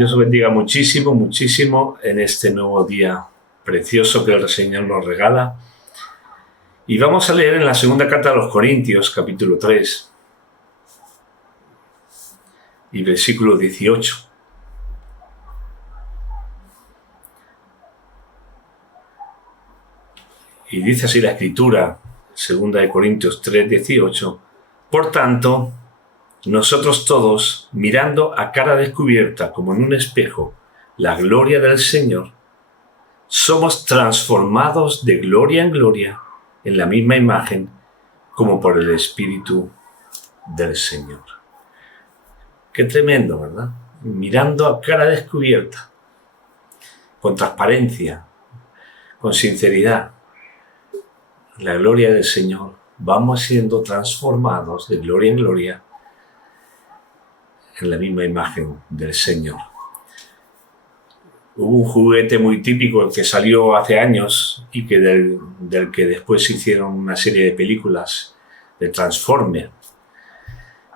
Dios os bendiga muchísimo, muchísimo en este nuevo día precioso que el Señor nos regala. Y vamos a leer en la segunda carta a los Corintios, capítulo 3 y versículo 18. Y dice así la Escritura, segunda de Corintios 3, 18. Por tanto, nosotros todos, mirando a cara descubierta como en un espejo la gloria del Señor, somos transformados de gloria en gloria en la misma imagen como por el Espíritu del Señor. Qué tremendo, ¿verdad? Mirando a cara descubierta, con transparencia, con sinceridad, la gloria del Señor, vamos siendo transformados de gloria en gloria en la misma imagen del Señor. Hubo un juguete muy típico que salió hace años y que del que después se hicieron una serie de películas de Transformers.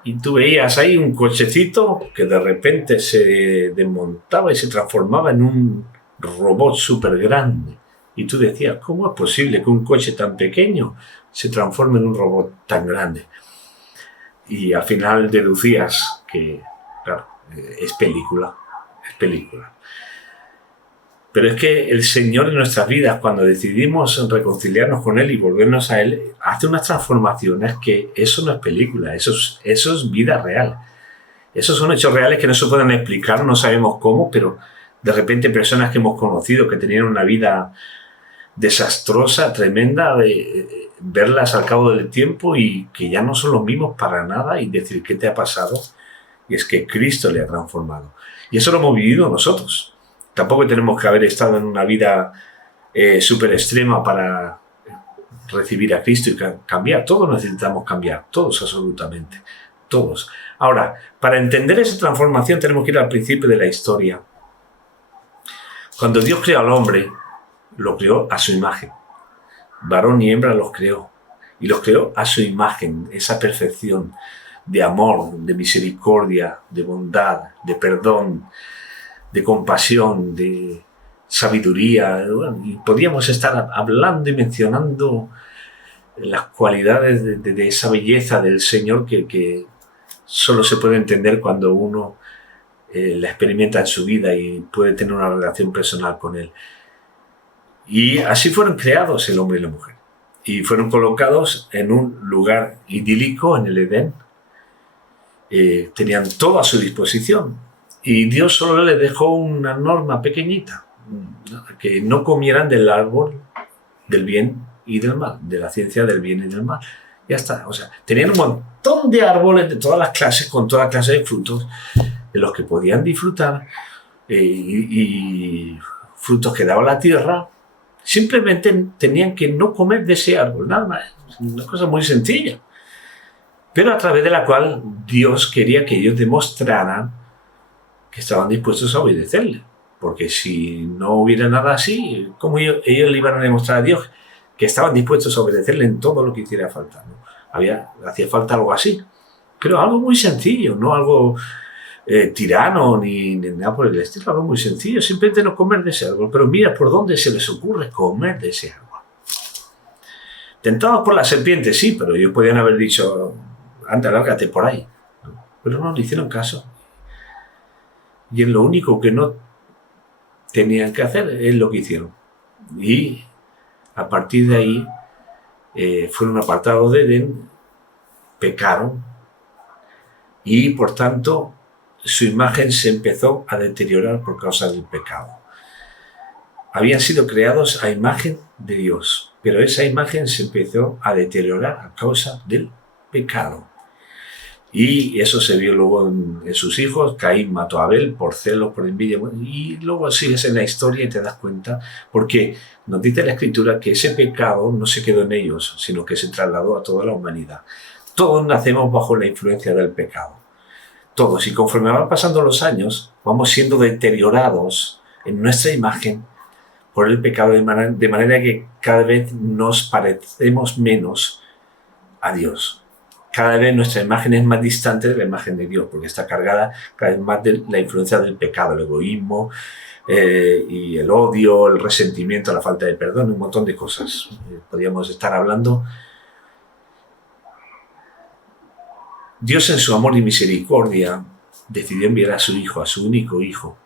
Y tú veías ahí un cochecito que de repente se desmontaba y se transformaba en un robot súper grande. Y tú decías, ¿cómo es posible que un coche tan pequeño se transforme en un robot tan grande? Y al final deducías que, claro, es película. Pero es que el Señor en nuestras vidas, cuando decidimos reconciliarnos con Él y volvernos a Él, hace unas transformaciones que eso no es película, eso es vida real. Esos son hechos reales que no se pueden explicar, no sabemos cómo, pero de repente personas que hemos conocido que tenían una vida desastrosa, tremenda, verlas al cabo del tiempo y que ya no son los mismos para nada y decir, ¿qué te ha pasado? Y es que Cristo le ha transformado. Y eso lo hemos vivido nosotros. Tampoco tenemos que haber estado en una vida súper extrema para recibir a Cristo y cambiar. Todos necesitamos cambiar, todos absolutamente, todos. Ahora, para entender esa transformación tenemos que ir al principio de la historia. Cuando Dios creó al hombre, lo creó a su imagen. Varón y hembra los creó. Y los creó a su imagen, esa perfección de amor, de misericordia, de bondad, de perdón, de compasión, de sabiduría. Y podríamos estar hablando y mencionando las cualidades de esa belleza del Señor que solo se puede entender cuando uno la experimenta en su vida y puede tener una relación personal con Él. Y así fueron creados el hombre y la mujer. Y fueron colocados en un lugar idílico, en el Edén. Tenían todo a su disposición. Y Dios solo le dejó una norma pequeñita, que no comieran del árbol del bien y del mal, de la ciencia del bien y del mal. Ya está. O sea, tenían un montón de árboles de todas las clases, con toda clase de frutos, de los que podían disfrutar, y frutos que daba la tierra. Simplemente tenían que no comer de ese árbol, nada más. Una cosa muy sencilla. Pero a través de la cual Dios quería que ellos demostraran que estaban dispuestos a obedecerle. Porque si no hubiera nada así, ¿cómo ellos le iban a demostrar a Dios que estaban dispuestos a obedecerle en todo lo que hiciera falta? ¿No? Hacía falta algo así. Pero algo muy sencillo, no algo tirano ni nada por el estilo, algo muy sencillo, simplemente no comer de ese árbol. Pero mira por dónde se les ocurre comer de ese árbol. Tentados por la serpiente, sí, pero ellos podían haber dicho, anda, lárgate por ahí. ¿No? Pero no le hicieron caso. Y en lo único que no tenían que hacer es lo que hicieron. Y a partir de ahí fueron apartados de Edén, pecaron y por tanto su imagen se empezó a deteriorar por causa del pecado. Habían sido creados a imagen de Dios, pero esa imagen se empezó a deteriorar a causa del pecado. Y eso se vio luego en sus hijos. Caín mató a Abel por celos, por envidia. Y luego sigues en la historia y te das cuenta, porque nos dice la Escritura que ese pecado no se quedó en ellos, sino que se trasladó a toda la humanidad. Todos nacemos bajo la influencia del pecado. Todos. Y conforme van pasando los años, vamos siendo deteriorados en nuestra imagen por el pecado, de manera que cada vez nos parecemos menos a Dios. cada vez nuestra imagen es más distante de la imagen de Dios, porque está cargada cada vez más de la influencia del pecado, el egoísmo, y el odio, el resentimiento, la falta de perdón, un montón de cosas. Podríamos estar hablando. Dios, en su amor y misericordia, decidió enviar a su Hijo, a su único Hijo,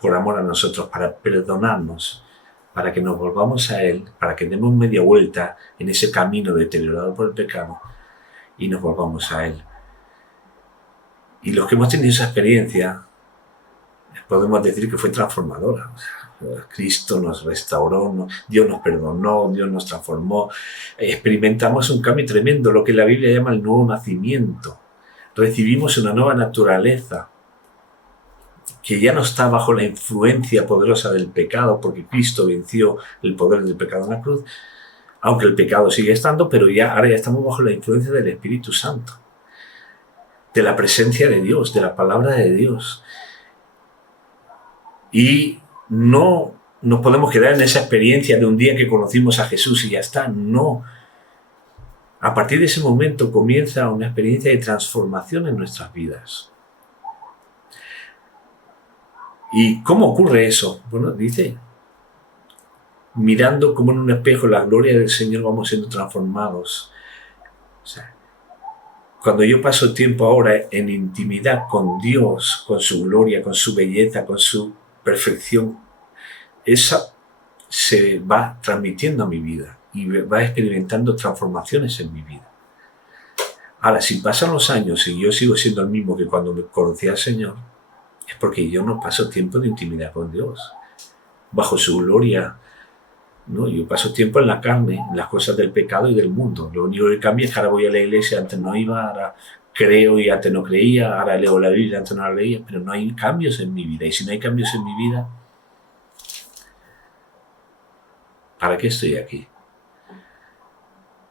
por amor a nosotros, para perdonarnos, para que nos volvamos a Él, para que demos media vuelta en ese camino deteriorado por el pecado y nos volvamos a Él. Y los que hemos tenido esa experiencia, podemos decir que fue transformadora. Cristo nos restauró, Dios nos perdonó, Dios nos transformó. Experimentamos un cambio tremendo, lo que la Biblia llama el nuevo nacimiento. Recibimos una nueva naturaleza que ya no está bajo la influencia poderosa del pecado, porque Cristo venció el poder del pecado en la cruz, aunque el pecado sigue estando, pero ahora ya estamos bajo la influencia del Espíritu Santo, de la presencia de Dios, de la palabra de Dios. Y no nos podemos quedar en esa experiencia de un día que conocimos a Jesús y ya está. No. A partir de ese momento comienza una experiencia de transformación en nuestras vidas. ¿Y cómo ocurre eso? Bueno, dice, mirando como en un espejo la gloria del Señor vamos siendo transformados. O sea, cuando yo paso tiempo ahora en intimidad con Dios, con su gloria, con su belleza, con su perfección, esa se va transmitiendo a mi vida y va experimentando transformaciones en mi vida. Ahora, si pasan los años y yo sigo siendo el mismo que cuando me conocí al Señor, es porque yo no paso tiempo de intimidad con Dios, bajo su gloria, ¿no? Yo paso tiempo en la carne, en las cosas del pecado y del mundo. Lo único que cambia es que ahora voy a la iglesia, antes no iba, ahora creo y antes no creía, ahora leo la Biblia, antes no la leía, pero no hay cambios en mi vida. Y si no hay cambios en mi vida, ¿para qué estoy aquí?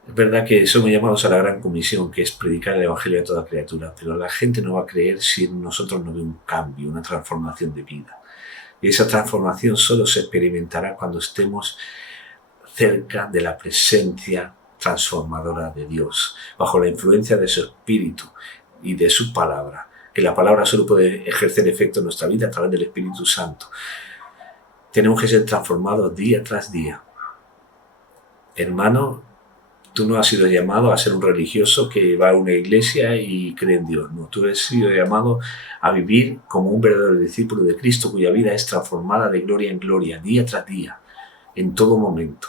Es verdad que somos llamados a la gran comisión, que es predicar el Evangelio a toda criatura, pero la gente no va a creer si en nosotros no ve un cambio, una transformación de vida. Y esa transformación solo se experimentará cuando estemos cerca de la presencia transformadora de Dios, bajo la influencia de su Espíritu y de su palabra, que la palabra solo puede ejercer efecto en nuestra vida a través del Espíritu Santo. Tenemos que ser transformados día tras día. Hermano, tú no has sido llamado a ser un religioso que va a una iglesia y cree en Dios. No, tú has sido llamado a vivir como un verdadero discípulo de Cristo, cuya vida es transformada de gloria en gloria, día tras día, en todo momento.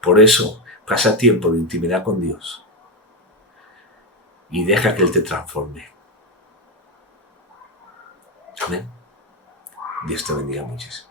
Por eso, pasa tiempo de intimidad con Dios y deja que Él te transforme. Amén. Dios te bendiga muchísimo.